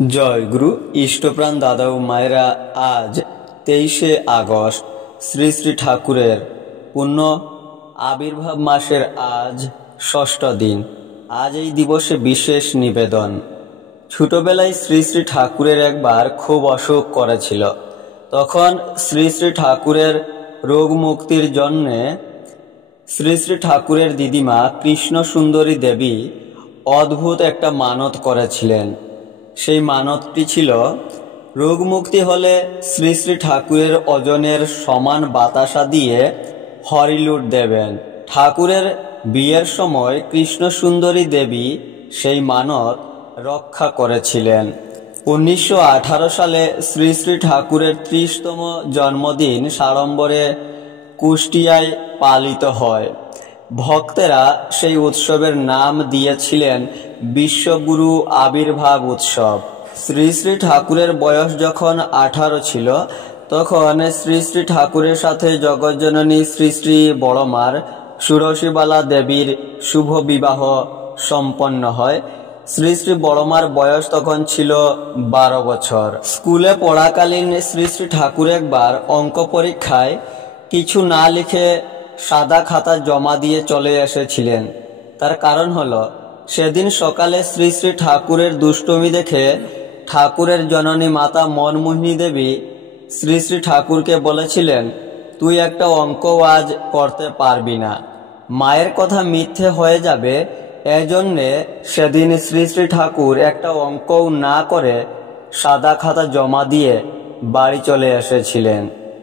জয় গুরু ইষ্টপ্রাণ দাদা ও মায়েরা। আজ 23শে আগস্ট শ্রী শ্রী ঠাকুরের পুণ্য আবির্ভাব মাসের আজ ষষ্ঠ দিন। আজ এই দিবসে বিশেষ নিবেদন। ছোটবেলায় শ্রী শ্রী ঠাকুরের একবার খুব অসুখ করেছিল। তখন শ্রী শ্রী ঠাকুরের রোগ মুক্তির জন্যে শ্রী শ্রী ঠাকুরের দিদিমা কৃষ্ণ সুন্দরী দেবী অদ্ভুত একটা মানত করেছিলেন। সেই মানতটি ছিল, রোগ মুক্তি হলে শ্রী শ্রী ঠাকুরের ওজনের সমান বাতাসা দিয়ে হরিলুট দেবেন। ঠাকুরের বিয়ের সময় কৃষ্ণ সুন্দরী দেবী সেই মানত রক্ষা করেছিলেন। 1918 সালে শ্রী শ্রী ঠাকুরের 30তম জন্মদিন সাড়ম্বরে কুষ্টিয়ায় পালিত হয়। ভক্তেরা সেই উৎসবের নাম দিয়েছিলেন বিশ্বগুরু আবির্ভাব উৎসব। শ্রী শ্রী ঠাকুরের বয়স যখন 18 ছিল, তখন শ্রী শ্রী ঠাকুরের সাথে জগজ্জননী শ্রী শ্রী বড়মার সুরসীবালা দেবীর শুভ বিবাহ সম্পন্ন হয়। শ্রী শ্রী বড়মার বয়স তখন ছিল 12 বছর। স্কুলে পড়াকালীন শ্রী শ্রী ঠাকুর একবার অঙ্ক পরীক্ষায় কিছু না লিখে সাদা খাতা জমা দিয়ে চলে এসেছিলেন। তার কারণ হলো, সেদিন সকালে শ্রী শ্রী ঠাকুরের দুষ্টুমি দেখে ঠাকুরের জননী মাতা মনমোহিনী দেবী শ্রী শ্রী ঠাকুরকে বলেছিলেন, তুই একটা অঙ্ক আজ করতে পারবি না, মায়ের কথা মিথ্যে হয়ে যাবে। এজন্যে সেদিন শ্রী শ্রী ঠাকুর একটা অঙ্কও না করে সাদা খাতা জমা দিয়ে বাড়ি চলে এসেছিলেন।